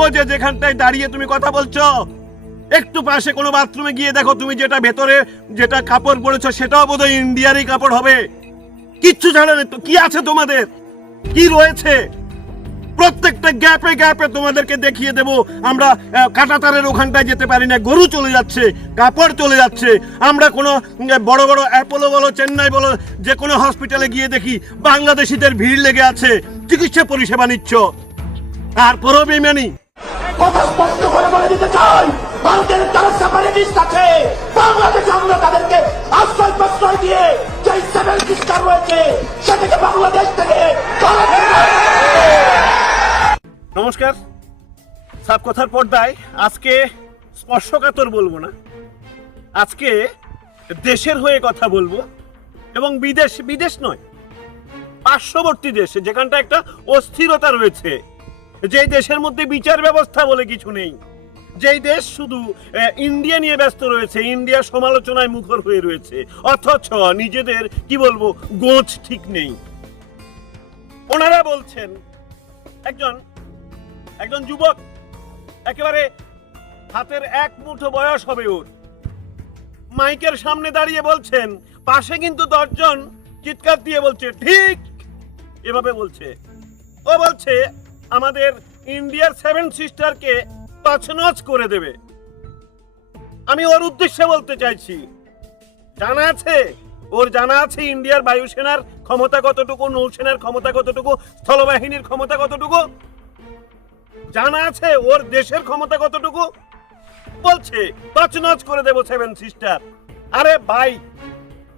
বলবো যে যেখানটায় দাঁড়িয়ে তুমি কথা বলছো একটু পাশে কোনো বাথরুমে গিয়ে দেখো, তুমি যেটা ভেতরে যেটা কাপড় পরেছো সেটাও বোধহয় ইন্ডিয়ারই কাপড় হবে। কিচ্ছু ছাড়া নেই তো, কি আছে তোমাদের, কি রয়েছে? প্রত্যেকটা গ্যাপে গ্যাপে তোমাদেরকে দেখিয়ে দেব আমরা কাঁটাতারের ওখানটায় যেতে পারি না, গরু চলে যাচ্ছে, কাপড় চলে যাচ্ছে। আমরা কোনো বড় বড় অ্যাপোলো বলো, চেন্নাই বলো, যে কোনো হসপিটালে গিয়ে দেখি বাংলাদেশিদের ভিড় লেগে আছে, চিকিৎসা পরিষেবা নিচ্ছ, তারপরেও বেইমানি। কথা স্পষ্ট করে বলে দিতে চাই, ভারতের যারা সেপারেটিস্ট আছে বাংলাদেশে আমরা তাদেরকে আশ্রয় প্রশ্রয় দিয়ে যে সেভেন সিস্টার রয়েছে সেটাকে বাংলাদেশ থেকে নমস্কার, সব কথার পর্দায় আজকে স্পর্শকাতর বলবো না, আজকে দেশের হয়ে কথা বলবো, এবং বিদেশ নয়, পার্শ্ববর্তী দেশ, যেখানটা একটা অস্থিরতা রয়েছে, যেই দেশের মধ্যে বিচার ব্যবস্থা বলে কিছু নেই, যেই দেশ শুধু ইন্ডিয়া নিয়ে ব্যস্ত রয়েছে, ইন্ডিয়া সমালোচনায় মুখর হয়ে রয়েছে, অথচ নিজেদের কি বলবো গোছ ঠিক নেই। ওনারা বলছেন, একজন যুবক, একেবারে হাতের এক মুঠো বয়স হবে ওর, মাইকের সামনে দাঁড়িয়ে বলছেন, পাশে কিন্তু 10 জন চিৎকার দিয়ে বলছে ঠিক, এভাবে বলছে। ও বলছে আমাদের ইন্ডিয়ার 7 সিস্টারকে তছনছ করে দেবে। আমি ওর উদ্দেশ্যে বলতে চাইছি, ওর জানা আছে ইন্ডিয়ার বায়ুসেনার ক্ষমতা কতটুকু, নৌসেনার ক্ষমতা কতটুকু, স্থলবাহিনীর ক্ষমতা কতটুকু, জানা আছে ওর দেশের ক্ষমতা কতটুকু। বলছে তছনছ করে দেব 7 সিস্টার। আরে ভাই,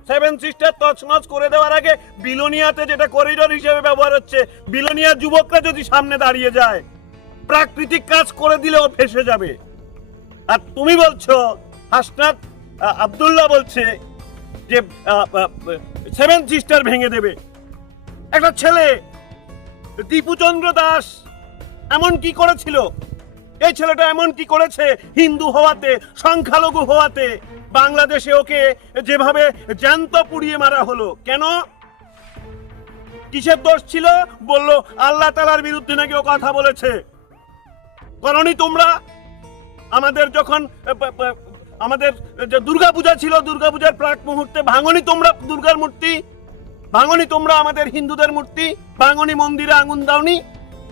7 সিস্টার তছনছ করে দেওয়ার আগে বিলোনিয়াতে যেটা করিডোর হিসেবে ব্যবহার হচ্ছে, বিলোনিয়া যুবকরা যদি সামনে দাঁড়িয়ে যায়, প্রাকৃতিক কাজ করে দিলেও ফেসে যাবে। আর তুমি বলছো, হাসনাত আব্দুল্লাহ বলছে যে 7 সিস্টার ভেঙে দেবে। একটা ছেলে দীপুচন্দ্র দাস এমন কি করেছিল, এই ছেলেটা এমন কি করেছে, হিন্দু হওয়াতে, সংখ্যালঘু হওয়াতে বাংলাদেশে ওকে যেভাবে জ্যান্ত পুড়িয়ে মারা হলো, কেন? কিসের দোষ ছিল? বললো আল্লাহ তাআলার বিরুদ্ধে নাকি ও কথা বলেছে। করনি তোমরা? আমাদের যখন আমাদের যে দুর্গাপূজা ছিল, দুর্গাপূজার প্রাক মুহূর্তে ভাঙনি তোমরা দুর্গার মূর্তি, ভাঙনি তোমরা আমাদের হিন্দুদের মূর্তি, ভাঙনি মন্দিরে আগুন দাওনি।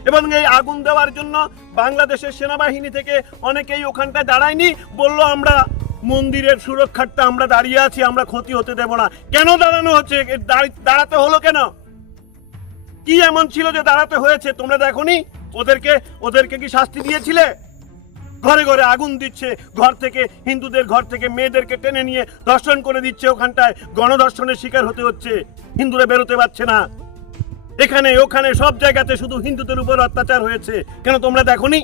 এবং এই আগুন দেওয়ার জন্য বাংলাদেশের সেনাবাহিনী থেকে অনেকেই ওখানটায় দাঁড়ায়নি, বললো আমরা মন্দিরের সুরক্ষার্থে আমরা দাঁড়িয়ে আছি, আমরা ক্ষতি হতে দেব না। কেন দাঁড়ানো হচ্ছে? দাঁড়াতে হলো কেন? কি এমন ছিল যে দাঁড়াতে হয়েছে? তোমরা দেখোনি? ওদেরকে কি শাস্তি দিয়েছিলে? ঘরে ঘরে আগুন দিচ্ছে, ঘর থেকে হিন্দুদের ঘর থেকে মেয়েদেরকে টেনে নিয়ে ধর্ষণ করে দিচ্ছে, ওখানটায় গণধর্ষণের শিকার হতে হচ্ছে, হিন্দুরা বেরোতে পারছে না। এখানে ওখানে সব জায়গাতে শুধু হিন্দুদের উপর অত্যাচার হয়েছে, কেন তোমরা দেখোনি?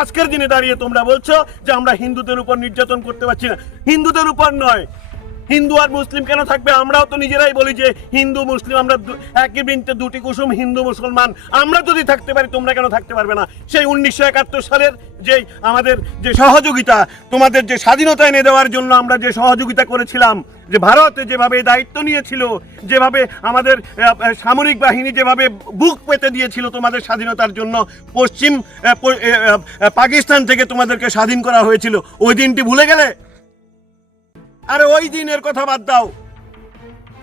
আজকের দিনে দাঁড়িয়ে তোমরা বলছো যে আমরা হিন্দুদের উপর নির্যাতন করতে পারছি না। হিন্দুদের উপর নয়, হিন্দু আর মুসলিম কেন থাকবে? আমরাও তো নিজেরাই বলি যে হিন্দু মুসলিম আমরা একই বৃন্তে দুটি কুসুম, হিন্দু মুসলমান। আমরা যদি থাকতে পারি, তোমরা কেন থাকতে পারবে না? সেই 1971 সালের যে আমাদের যে সহযোগিতা, তোমাদের যে স্বাধীনতা এনে দেওয়ার জন্য আমরা যে সহযোগিতা করেছিলাম, যে ভারত যেভাবে দায়িত্ব নিয়েছিল, যেভাবে আমাদের সামরিক বাহিনী যেভাবে বুক পেতে দিয়েছিল তোমাদের স্বাধীনতার জন্য, পশ্চিম পাকিস্তান থেকে তোমাদেরকে স্বাধীন করা হয়েছিল, ওই দিনটি ভুলে গেলে? আরে ওই দিনের কথা বাদ দাও,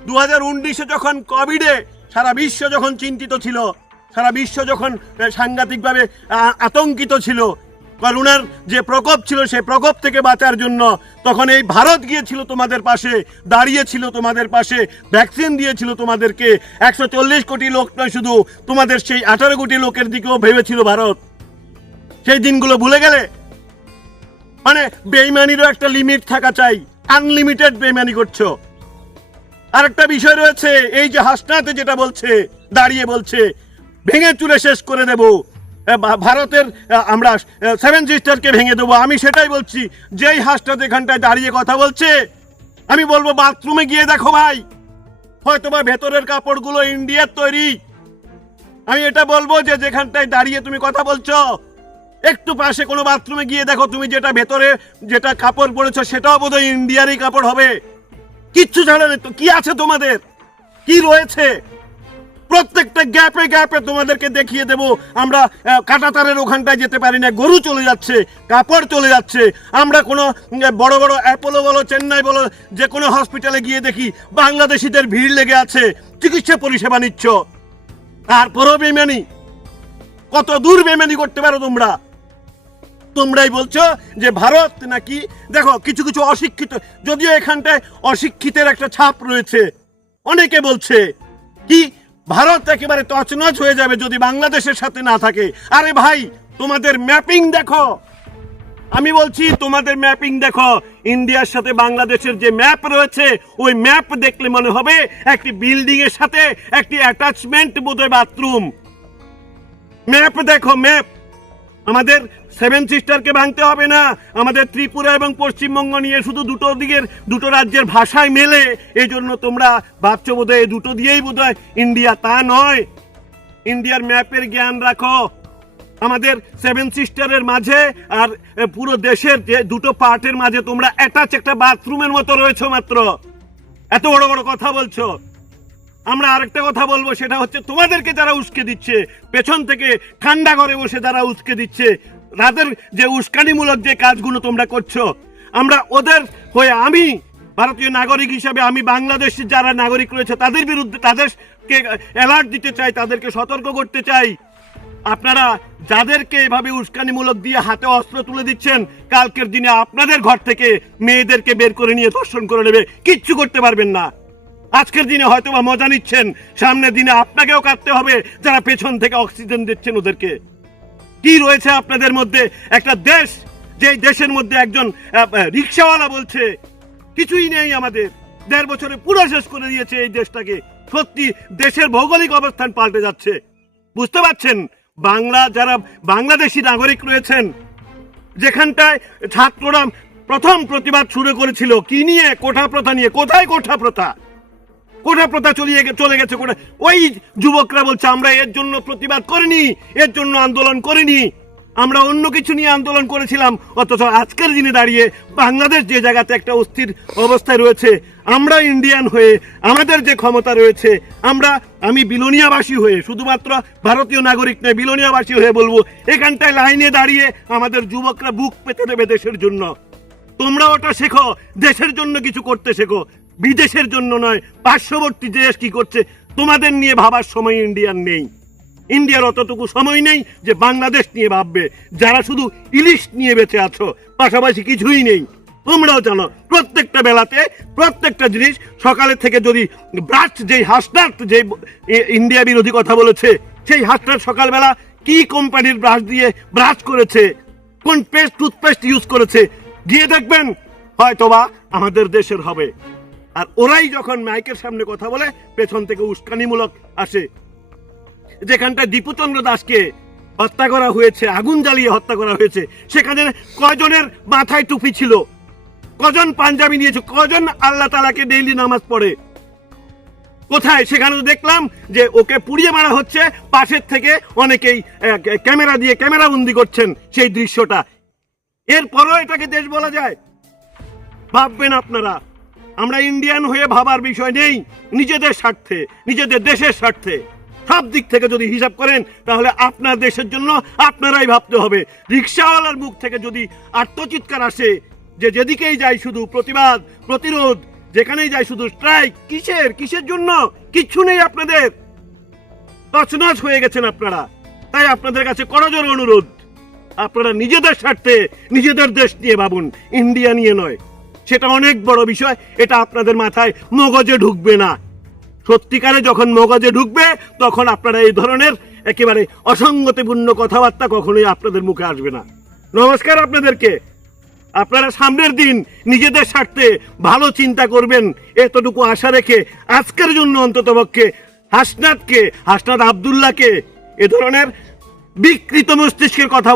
2019-এ যখন কোভিডে সারা বিশ্ব যখন চিন্তিত ছিল, সারা বিশ্ব যখন সাংঘাতিকভাবে আতঙ্কিত ছিল, করোনার যে প্রকোপ ছিল সেই প্রকোপ থেকে বাঁচার জন্য, তখন এই ভারত গিয়েছিল তোমাদের পাশে, দাঁড়িয়েছিল তোমাদের পাশে, ভ্যাকসিন দিয়েছিল তোমাদেরকে। 140 কোটি লোক নয় শুধু, তোমাদের সেই 18 কোটি লোকের দিকেও ভেবেছিল ভারত। সেই দিনগুলো ভুলে গেলে? মানে বেইমানিরও একটা লিমিট থাকা চাই, আনলিমিটেড বেইমানি করছো। আরেকটা বিষয় রয়েছে, এই যে হাসনাতে যেটা বলছে, দাঁড়িয়ে বলছে ভেঙে চুরে শেষ করে দেব, ভারতের আমরা 7 সিস্টারকে ভেঙে দেবো। আমি সেটাই বলছি, যেই হাসনাত এখানটায় দাঁড়িয়ে কথা বলছে, আমি বলবো বাথরুমে গিয়ে দেখো ভাই, হয়তোবা ভেতরের কাপড়গুলো ইন্ডিয়ার তৈরি। আমি এটা বলবো যে যেখানটায় দাঁড়িয়ে তুমি কথা বলছো, একটু পাশে কোনো বাথরুমে গিয়ে দেখো, তুমি যেটা ভেতরে যেটা কাপড় পরেছো সেটাও বোধহয় ইন্ডিয়ারই কাপড় হবে। কিচ্ছু ছাড়া নেই তো, কি আছে তোমাদের, কি রয়েছে? প্রত্যেকটা গ্যাপে গ্যাপে তোমাদেরকে দেখিয়ে দেব আমরা কাঁটাতারের ওখানটায় যেতে পারি না, গরু চলে যাচ্ছে, কাপড় চলে যাচ্ছে। আমরা কোনো বড় বড় অ্যাপোলো বলো, চেন্নাই বলো, যে কোনো হসপিটালে গিয়ে দেখি বাংলাদেশিদের ভিড় লেগে আছে, চিকিৎসা পরিষেবা নিচ্ছ। তারপরও বেমানি, কত দূর বেমানি করতে পারো তোমরা? তোমরাই বলছো যে ভারত নাকি, দেখো কিছু কিছু অশিক্ষিত, যদিও এখানটায় অশিক্ষিতের একটা ছাপ রয়েছে, অনেকে বলছে কি ভারত একেবারে তছনছ হয়ে যাবে যদি বাংলাদেশের সাথে না থাকে। আরে ভাই, তোমাদের ম্যাপিং দেখো, আমি বলছি তোমাদের ম্যাপিং দেখো, ইন্ডিয়ার সাথে বাংলাদেশের যে ম্যাপ রয়েছে ওই ম্যাপ দেখলে মনে হবে একটি বিল্ডিং এর সাথে একটি অ্যাটাচমেন্ট বোধহয় বাথরুম। ম্যাপ দেখো, ম্যাপ। আমাদের সেভেন সিস্টারকে ভাঙতে হবে না, আমাদের ত্রিপুরা এবং পশ্চিমবঙ্গ নিয়ে শুধু দুটো রাজ্যের ভাষায় মেলে, এই জন্য তোমরা ভাবছো বোধহয় এই দুটো দিয়েই বোধহয় ইন্ডিয়া। তা নয়, ইন্ডিয়ার ম্যাপের জ্ঞান রাখো। আমাদের সেভেন সিস্টারের মাঝে আর পুরো দেশের যে দুটো পার্টের মাঝে তোমরা অ্যাটাচ একটা বাথরুমের মতো রয়েছে মাত্র। এত বড় বড় কথা বলছো। আমরা আরেকটা কথা বলবো, সেটা হচ্ছে তোমাদেরকে যারা উস্কে দিচ্ছে, পেছন থেকে ঠান্ডা ঘরে বসে যারা উস্কে দিচ্ছে, তাদের যে উস্কানিমূলক যে কাজগুলো তোমরা করছো, আমরা ওদের হয়ে, আমি ভারতীয় নাগরিক হিসাবে আমি বাংলাদেশের যারা নাগরিক রয়েছে তাদের বিরুদ্ধে, তাদেরকে অ্যালার্ট দিতে চাই, তাদেরকে সতর্ক করতে চাই। আপনারা যাদেরকে এভাবে উস্কানিমূলক দিয়ে হাতে অস্ত্র তুলে দিচ্ছেন, কালকের দিনে আপনাদের ঘর থেকে মেয়েদেরকে বের করে নিয়ে ধর্ষণ করে নেবে, কিচ্ছু করতে পারবেন না। আজকের দিনে হয়তো বা মজা নিচ্ছেন, সামনের দিনে আপনাকেও কাটতে হবে যারা পেছন থেকে অক্সিজেন দিচ্ছেন ওদেরকে। কি রয়েছে আপনাদের মধ্যে? একটা দেশ, যে দেশের মধ্যে একজন রিক্সাওয়ালা বলছে কিছুই নেই আমাদের, 1.5 বছরে পুরো শেষ করে দিয়েছে এই দেশটাকে। সত্যি দেশের ভৌগোলিক অবস্থান পাল্টে যাচ্ছে, বুঝতে পারছেন? যারা বাংলাদেশি নাগরিক রয়েছেন, যেখানটায় ছাত্ররা প্রথম প্রতিবাদ শুরু করেছিল কি নিয়ে? কোঠা প্রথা নিয়ে। কোথায় কোঠা প্রথা? কোঠা প্রথা চলে গেছে কোথায়? ওই যুবকরা বলছে আমরা এর জন্য প্রতিবাদ করিনি, এর জন্য আন্দোলন করিনি, আমরা অন্য কিছু নিয়ে আন্দোলন করেছিলাম। অথচ আজকের দিনে দাঁড়িয়ে বাংলাদেশ যে জায়গাতে একটা অস্থির অবস্থায় রয়েছে, আমরা ইন্ডিয়ান হয়ে, আমাদের যে ক্ষমতা রয়েছে, আমি বিলোনিয়াবাসী হয়ে, শুধুমাত্র ভারতীয় নাগরিক নয়, বিলোনিয়াবাসী হয়ে বলবো, এখানটায় লাইনে দাঁড়িয়ে আমাদের যুবকরা বুক পেতে দেবে দেশের জন্য। তোমরা ওটা শেখো, দেশের জন্য কিছু করতে শেখো, বিদেশের জন্য নয়। পার্শ্ববর্তী দেশ কি করছে তোমাদের নিয়ে ভাবার সময় ইন্ডিয়ার নেই। ইন্ডিয়ার অতটুকু সময় নেই যে বাংলাদেশ নিয়ে ভাববে। যারা শুধু ইলিশ নিয়ে বেঁচে আছো, পাশাপাশি কিছুই নেই। তোমরাও জানো প্রত্যেকটা বেলাতে প্রত্যেকটা জিনিস, সকালে থেকে যদি ব্রাশ, যেই হাসনাত যে ইন্ডিয়া বিরোধী কথা বলেছে, সেই হাসনাত সকালবেলা কি কোম্পানির ব্রাশ দিয়ে ব্রাশ করেছে, কোন টুথপেস্ট ইউজ করেছে, গিয়ে দেখবেন হয়তোবা আমাদের দেশের হবে। আর ওরাই যখন মাইকের সামনে কথা বলে, পেছন থেকে উস্কানিমূলক আসে। যেখানটায় দীপুচন্দ্র দাসকে হত্যা করা হয়েছে, আগুন জ্বালিয়ে হত্যা করা হয়েছে, সেখানে কয়জনের মাথায় টুপি ছিল, কজন পাঞ্জাবি নিয়েছে, কজন আল্লাহ তাআলাকে ডেইলি নামাজ পড়ে? কোথায়? সেখানে তো দেখলাম যে ওকে পুড়িয়ে মারা হচ্ছে, পাশের থেকে অনেকেই ক্যামেরা দিয়ে ক্যামেরাবন্দি করছেন সেই দৃশ্যটা। এরপরও এটাকে দেশ বলা যায়? ভাববেন আপনারা। আমরা ইন্ডিয়ান হয়ে ভাবার বিষয় নেই, নিজেদের স্বার্থে, নিজেদের দেশের স্বার্থে। সব দিক থেকে যদি হিসাব করেন, তাহলে আপনার দেশের জন্য আপনারাই ভাবতে হবে। রিক্সাওয়ালার মুখ থেকে যদি আত্মচিৎকার আসে যে যেদিকেই যাই শুধু প্রতিবাদ, প্রতিরোধ, যেখানেই যাই শুধু স্ট্রাইক, কিসের জন্য? কিচ্ছু নেই আপনাদের, তছনছ হয়ে গেছেন আপনারা। তাই আপনাদের কাছে করজোর অনুরোধ, আপনারা নিজেদের স্বার্থে নিজেদের দেশ নিয়ে ভাবুন, ইন্ডিয়া নিয়ে নয়। সেটা অনেক বড় বিষয়, এটা আপনাদের মাথায় মগজে ঢুকবে না। সত্যিকারে যখন মগজে ঢুকবে, তখন আপনারা এই ধরনের একেবারে অসঙ্গতিপূর্ণ কথাবার্তা কখনোই আপনাদের মুখে আসবে না। নমস্কার আপনাদেরকে। আপনারা সামনের দিন নিজেদের স্বার্থে ভালো চিন্তা করবেন, এতটুকু আশা রেখে আজকের জন্য অন্ততপক্ষে হাসনাত আব্দুল্লাহকে এ ধরনের বিকৃত মস্তিষ্কের কথা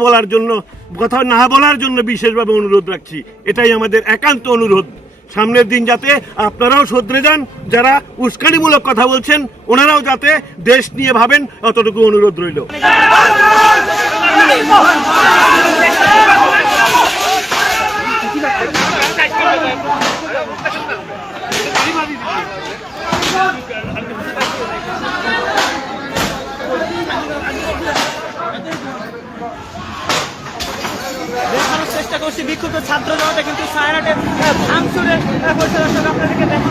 না বলার জন্য বিশেষভাবে অনুরোধ রাখছি। এটাই আমাদের একান্ত অনুরোধ। সামনের দিন যাতে আপনারাও শুধরে যান, যারা উস্কানিমূলক কথা বলছেন ওনারাও যাতে দেশ নিয়ে ভাবেন, অতটুকু অনুরোধ রইল। চেষ্টা করছি। বিক্ষুব্ধ ছাত্র জনতা কিন্তু ছায়ানটের ভাঙচুরের পরিচয় দর্শক আপনাদেরকে দেখা